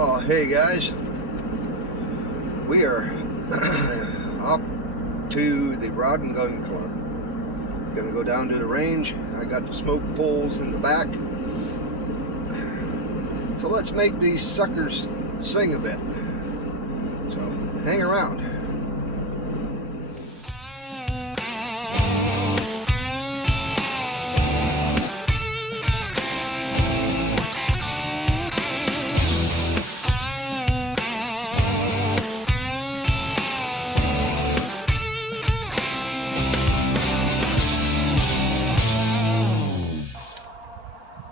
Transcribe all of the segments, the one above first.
Oh, hey guys, we are off to the Rod and Gun Club. Gonna go down to the range. I got the smoke poles in the back. So let's make these suckers sing a bit. So hang around.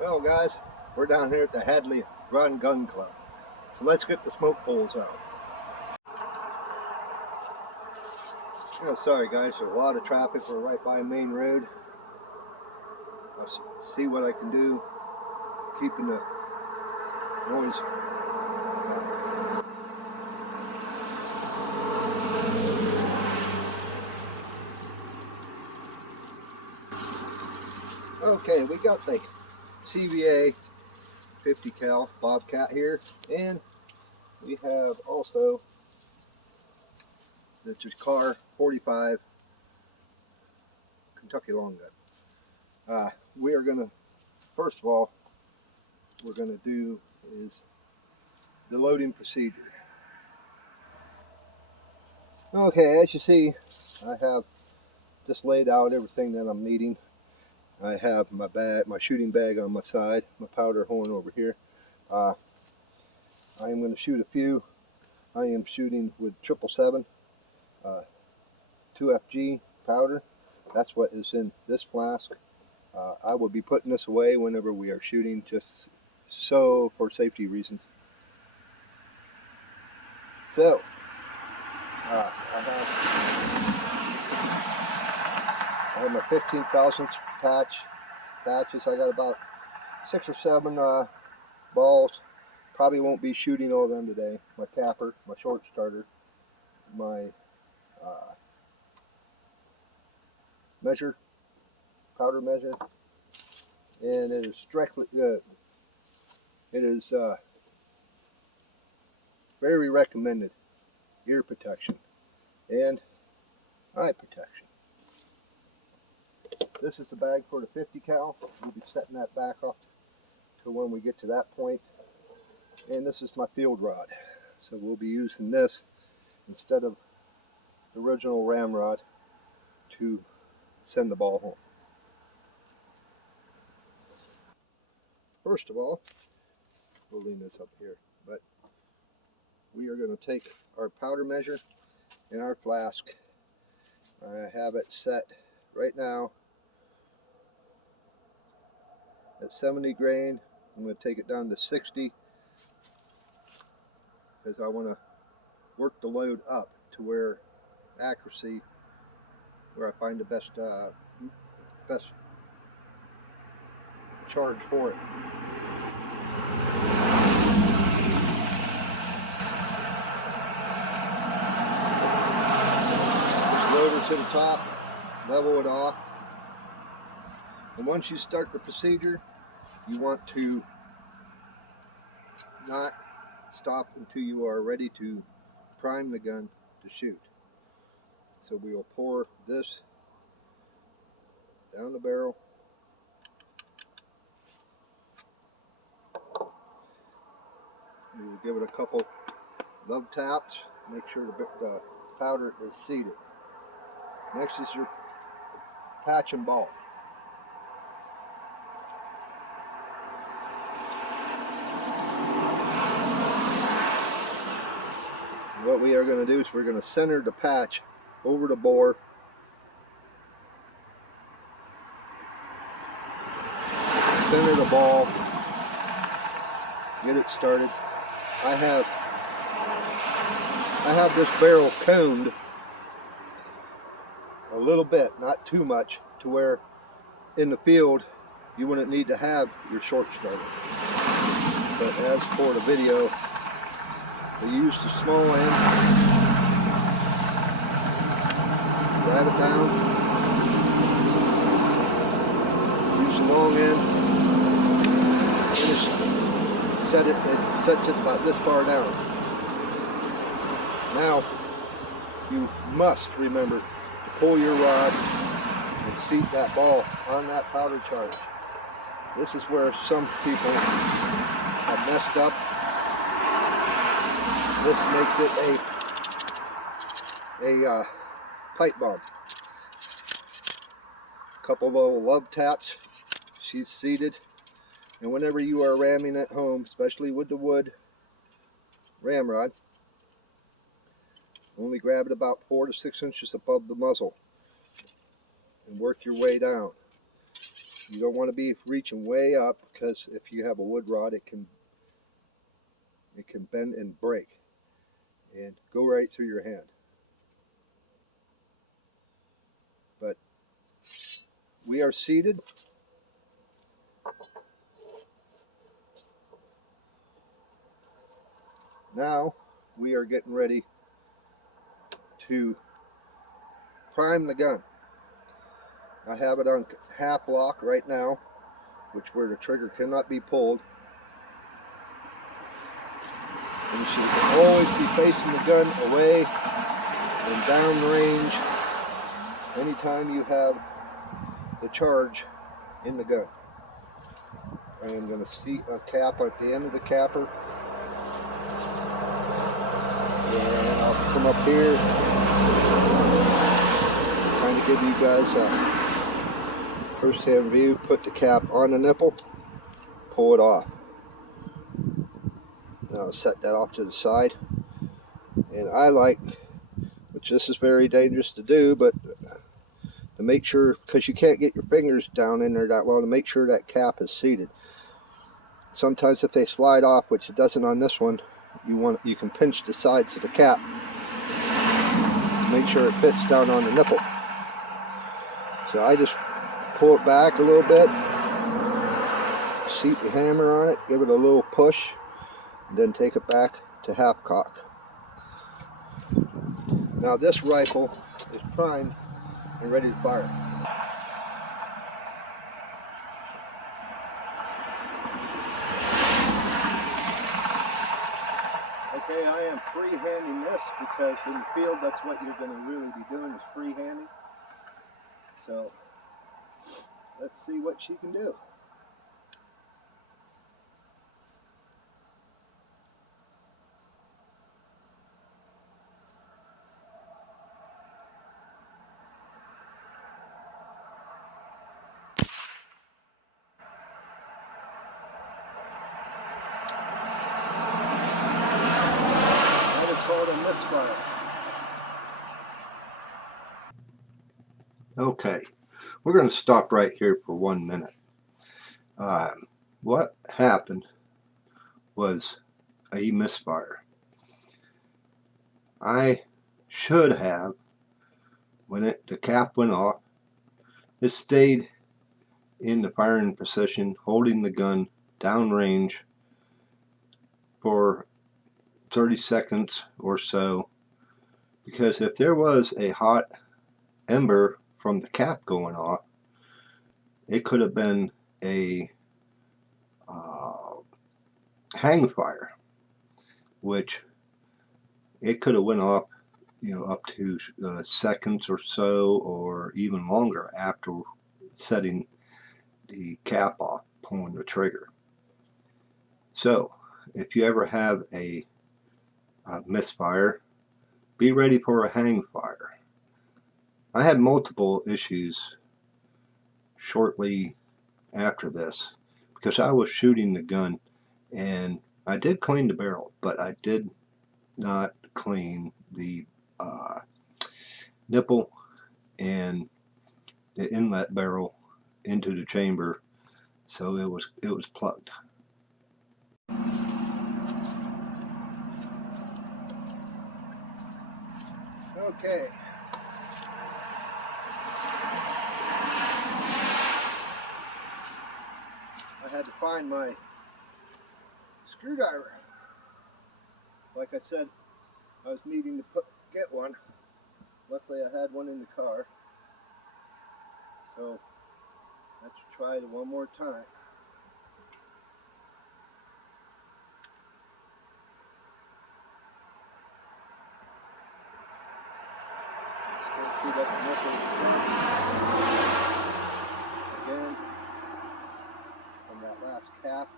Well guys, we're down here at the Hadley Rod and Gun Club. So let's get the smoke poles out. Oh, sorry guys, there's a lot of traffic. We're right by a main road. I'll see what I can do keeping the noise. Okay, we got the CVA 50 cal Bobcat here, and we have also the Jukar 45 Kentucky long gun. We are gonna, first of all, we're gonna do is the loading procedure. Okay, as you see, I have just laid out everything that I'm needing. I have my bag, my shooting bag on my side, my powder horn over here. I am going to shoot a few. I am shooting with 777 2FG powder. That's what is in this flask. I will be putting this away whenever we are shooting, just so for safety reasons. So, I have my 15 thousandths patches. I got about 6 or 7 balls. Probably won't be shooting all of them today. My capper, my short starter, my powder measure, and it is directly very recommended ear protection and eye protection. This is the bag for the 50 cal. We'll be setting that back off to when we get to that point. And this is my field rod. So we'll be using this instead of the original ramrod to send the ball home. First of all, we'll lean this up here, but we are going to take our powder measure in our flask. I have it set right now at 70 grain. I'm going to take it down to 60 because I want to work the load up to where accuracy, where I find the best charge for it. Just load it to the top, level it off. And once you start the procedure, you want to not stop until you are ready to prime the gun to shoot. So we will pour this down the barrel. We will give it a couple love taps, make sure the powder is seated. Next is your patch and ball. What we are going to do is we're going to center the patch over the bore. Center the ball. Get it started. I have this barrel coned a little bit, not too much, to where in the field you wouldn't need to have your short starter. But as for the video, we use the small end, grab it down, use the long end, finish it sets it about this far down. Now you must remember to pull your rod and seat that ball on that powder charge. This is where some people have messed up. This makes it a pipe bomb. Couple of little love taps, she's seated, and whenever you are ramming at home, especially with the wood ramrod, only grab it about 4 to 6 inches above the muzzle and work your way down. You don't want to be reaching way up, because if you have a wood rod, it can bend and break and go right through your hand. But we are seated. Now we are getting ready to prime the gun. I have it on half lock right now, where the trigger cannot be pulled. And you should always be facing the gun away and down range anytime you have the charge in the gun. I am going to seat a cap at the end of the capper. And I'll come up here, trying to give you guys a first-hand view. Put the cap on the nipple, pull it off. Now I'll set that off to the side. And I like, which this is very dangerous to do, but to make sure, because you can't get your fingers down in there that well, to make sure that cap is seated. Sometimes if they slide off, which it doesn't on this one, you can pinch the sides of the cap to make sure it fits down on the nipple. So I just pull it back a little bit, seat the hammer on it, give it a little push, and then take it back to half cock. Now this rifle is primed and ready to fire. Okay, I am freehanding this, because in the field that's what you're going to really be doing, is freehanding. So let's see what she can do. That is called a misfire. Okay, we're going to stop right here for 1 minute. What happened was a misfire. I should have, when the cap went off, it stayed in the firing position, holding the gun downrange for 30 seconds or so, because if there was a hot ember from the cap going off, it could have been a hang fire, which it could have went off, up to seconds or so, or even longer after setting the cap off, pulling the trigger. So if you ever have a misfire, be ready for a hang fire. I had multiple issues shortly after this, because I was shooting the gun, and I did clean the barrel, but I did not clean the nipple and the inlet barrel into the chamber, so it was plugged. Okay. I had to find my screwdriver. Like I said, I was needing to get one. Luckily I had one in the car. So let's try it one more time. see what the nipple is again from that last cap.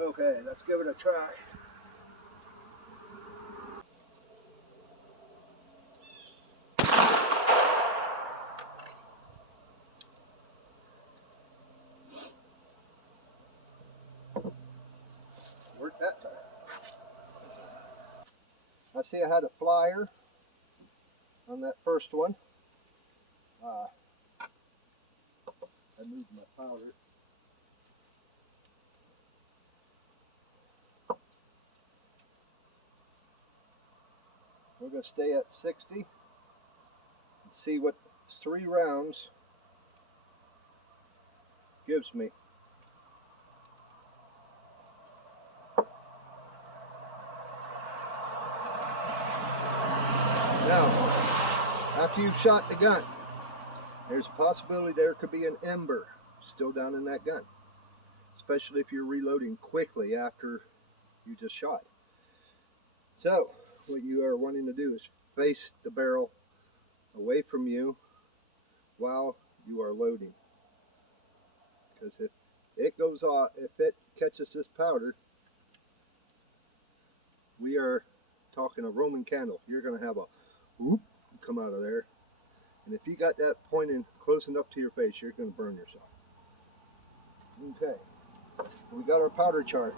Okay, let's give it a try. Worked that time. I see I had a flyer on that first one. I moved my powder. We're going to stay at 60 and see what 3 rounds gives me. Now, after you've shot the gun, there's a possibility there could be an ember still down in that gun, especially if you're reloading quickly after you just shot. So, what you are wanting to do is face the barrel away from you while you are loading. Because if it goes off, if it catches this powder, we are talking a Roman candle. You're going to have a whoop come out of there. And if you got that pointing close enough to your face, you're going to burn yourself. Okay, we got our powder charge.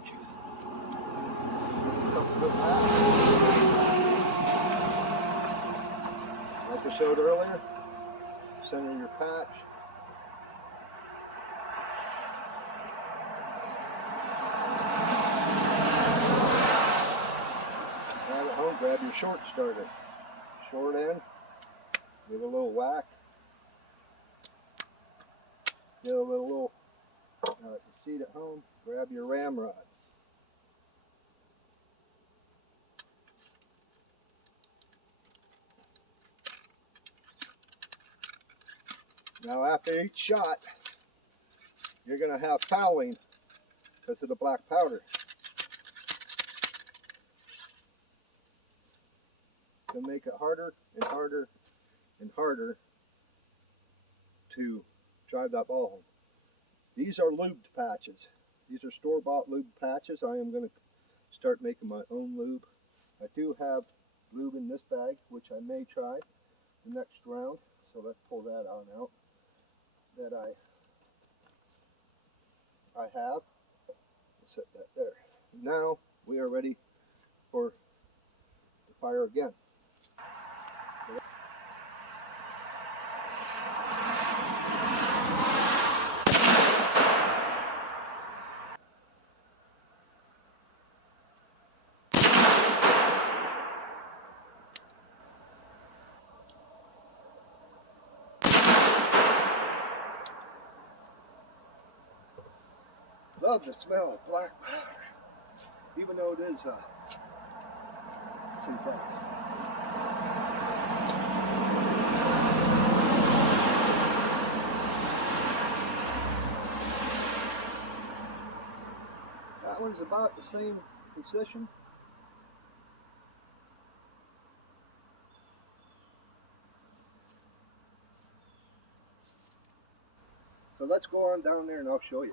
Like I showed earlier, center your patch. Have it home, grab your short starter. Short end, give it a little whack. Give it a little seat at home, grab your ramrod. Now after each shot, you're going to have fouling because of the black powder. It's going to make it harder and harder and harder to drive that ball home. These are lubed patches. These are store-bought lubed patches. I am going to start making my own lube. I do have lube in this bag, which I may try the next round. So let's pull that on out. That I have. Set that there. Now we are ready for the fire again. Love the smell of black powder, even though it is synthetic. That one's about the same position. So let's go on down there and I'll show you.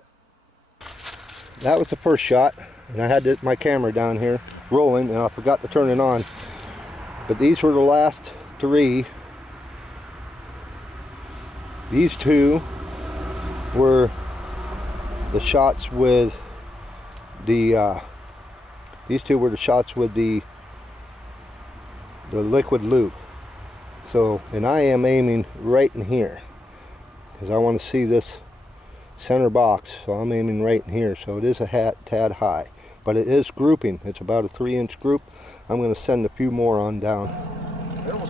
That was the first shot, and I had my camera down here rolling, and I forgot to turn it on. But these were the last 3. These 2 were the shots with the. These 2 were the shots with the liquid lube. So, and I am aiming right in here because I want to see this center box, so I'm aiming right in here. So it is a tad high, but it is grouping. It's about a 3-inch group. I'm going to send a few more on down. There will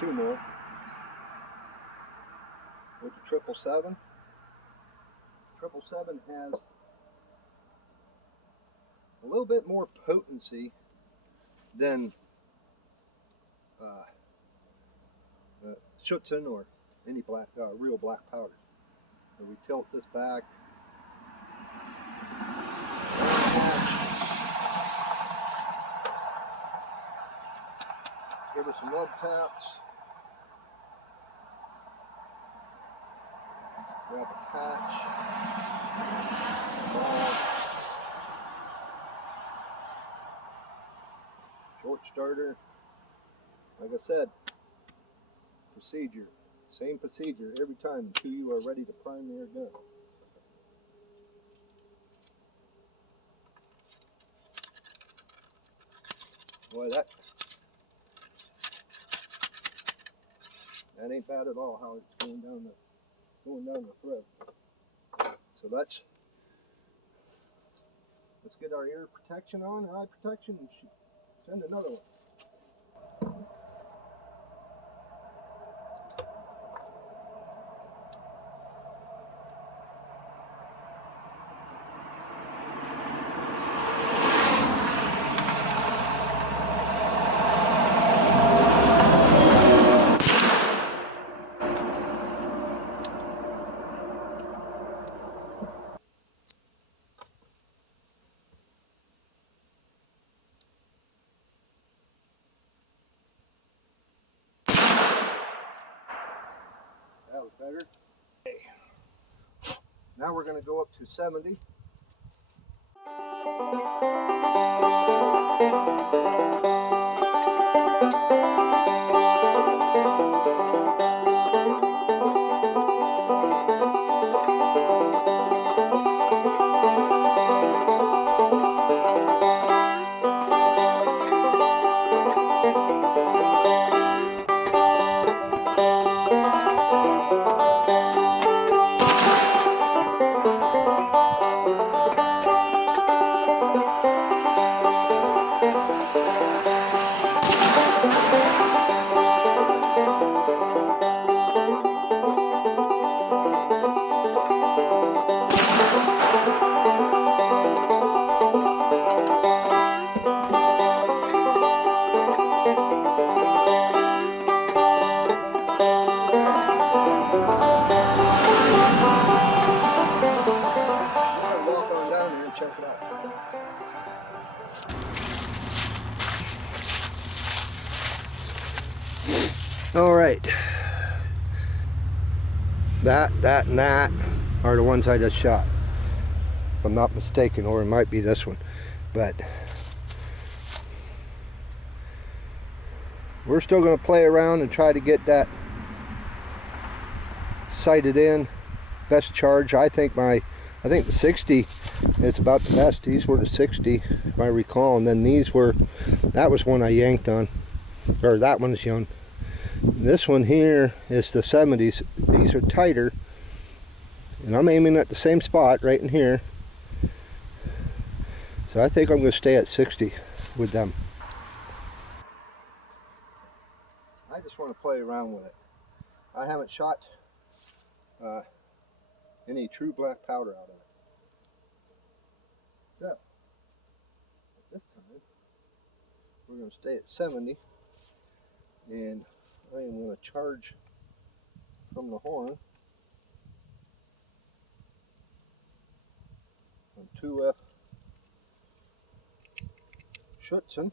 2 more with the 777. 777 has a little bit more potency than Schutzen or any black, real black powder. So we tilt this back. Give her some love taps. Grab a patch. Short starter. Like I said, procedure. Same procedure every time until you are ready to prime your gun. Boy, that ain't bad at all how it's going down the throat. So let's get our ear protection on, eye protection, and send another one. That was better. Okay. Now we're going to go up to 70. All right, that and that are the ones I just shot, if I'm not mistaken, or it might be this one, but we're still going to play around and try to get that sighted in. Best charge, I think the 60 is about the best. These were the 60 if I recall, and then these were, that was one I yanked on, or that one's young. This one here is the 70s. These are tighter, and I'm aiming at the same spot right in here, so I think I'm going to stay at 60 with them. I just want to play around with it. I haven't shot any true black powder out of it. So, at this time, we're going to stay at 70, and I am going to charge from the horn onto a Schutzen.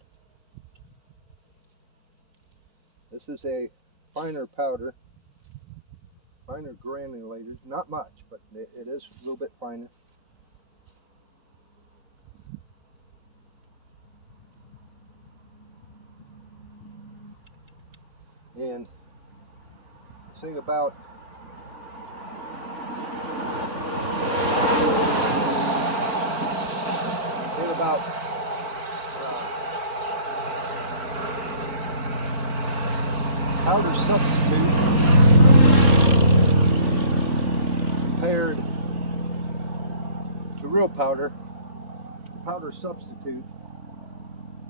This is a finer powder, finer granulated, not much, but it is a little bit finer. And the thing about powder substitute compared to real powder, the powder substitute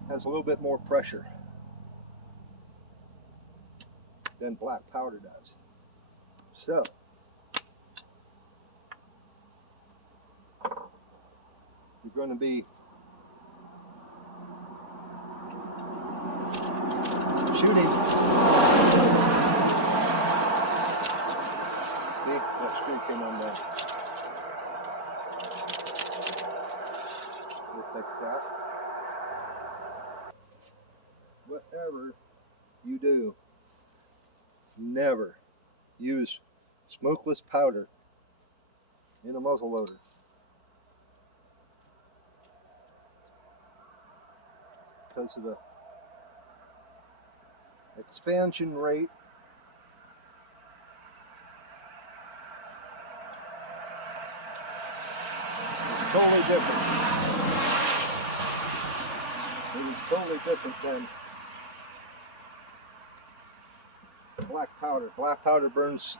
has a little bit more pressure. than black powder does. So you're going to be shooting. See, that screen came undone. Looks like that. Whatever you do, never use smokeless powder in a muzzle loader. Because of the expansion rate is totally different. It is totally different than black powder. Black powder burns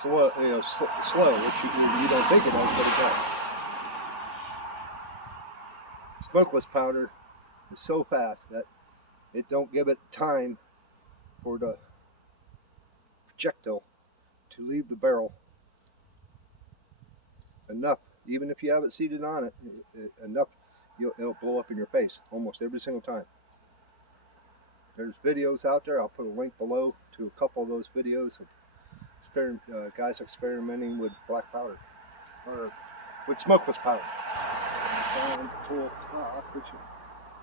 slow, slow, which you don't think it does, but it does. Smokeless powder is so fast that it don't give it time for the projectile to leave the barrel enough. Even if you have it seated on it, enough, it'll blow up in your face almost every single time. There's videos out there. I'll put a link below to a couple of those videos of guys experimenting with black powder or with smokeless powder. And full top, which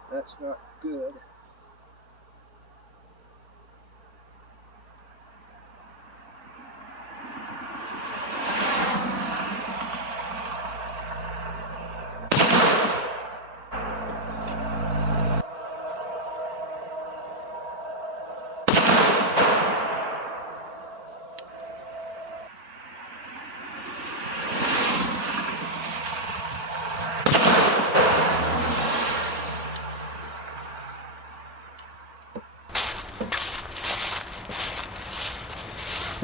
that's not good.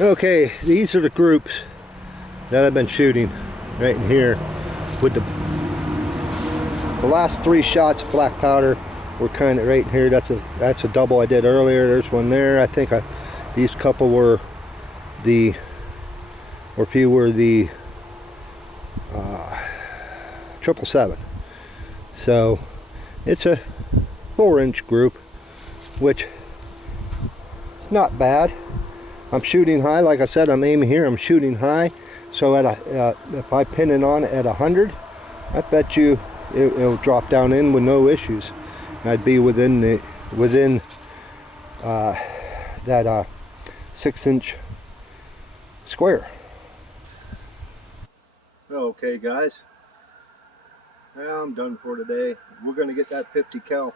Okay, these are the groups that I've been shooting right in here with the last 3 shots of black powder were kind of right in here. That's a double I did earlier. There's one there. I think these couple were the, or few were the 777. So it's a 4-inch group, which is not bad. I'm shooting high, like I said, I'm aiming here, I'm shooting high. So at if I pin it on at 100, I bet you it'll drop down in with no issues. I'd be within that 6-inch square. Okay guys, now I'm done for today. We're going to get that 50 cal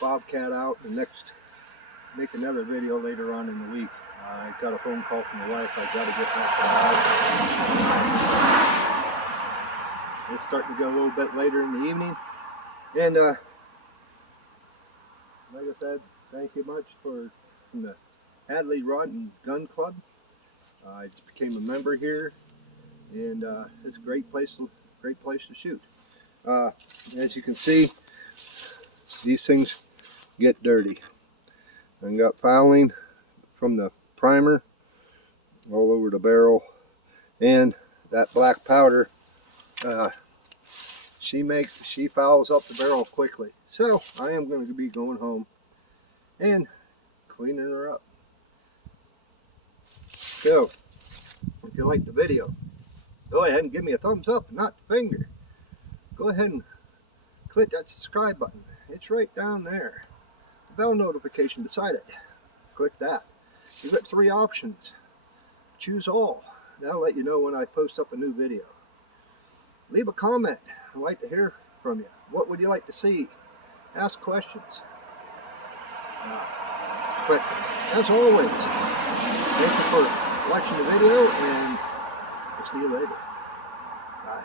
Bobcat out and make another video later on in the week. I got a phone call from the wife. I got to get back to the house. It's starting to go a little bit later in the evening. And like I said, thank you much from the Hadley Rod and Gun Club. I just became a member here, and it's a great place to shoot. As you can see, these things get dirty. I got fouling from the primer all over the barrel, and that black powder she fouls up the barrel quickly. So I am going to be going home and cleaning her up. So if you like the video, go ahead and give me a thumbs up, not the finger. Go ahead and click that subscribe button. It's right down there. The bell notification beside it. Click that. You've got 3 options. Choose all. That'll let you know when I post up a new video. Leave a comment. I'd like to hear from you. What would you like to see? Ask questions. But as always, thank you for watching the video, and we'll see you later. Bye.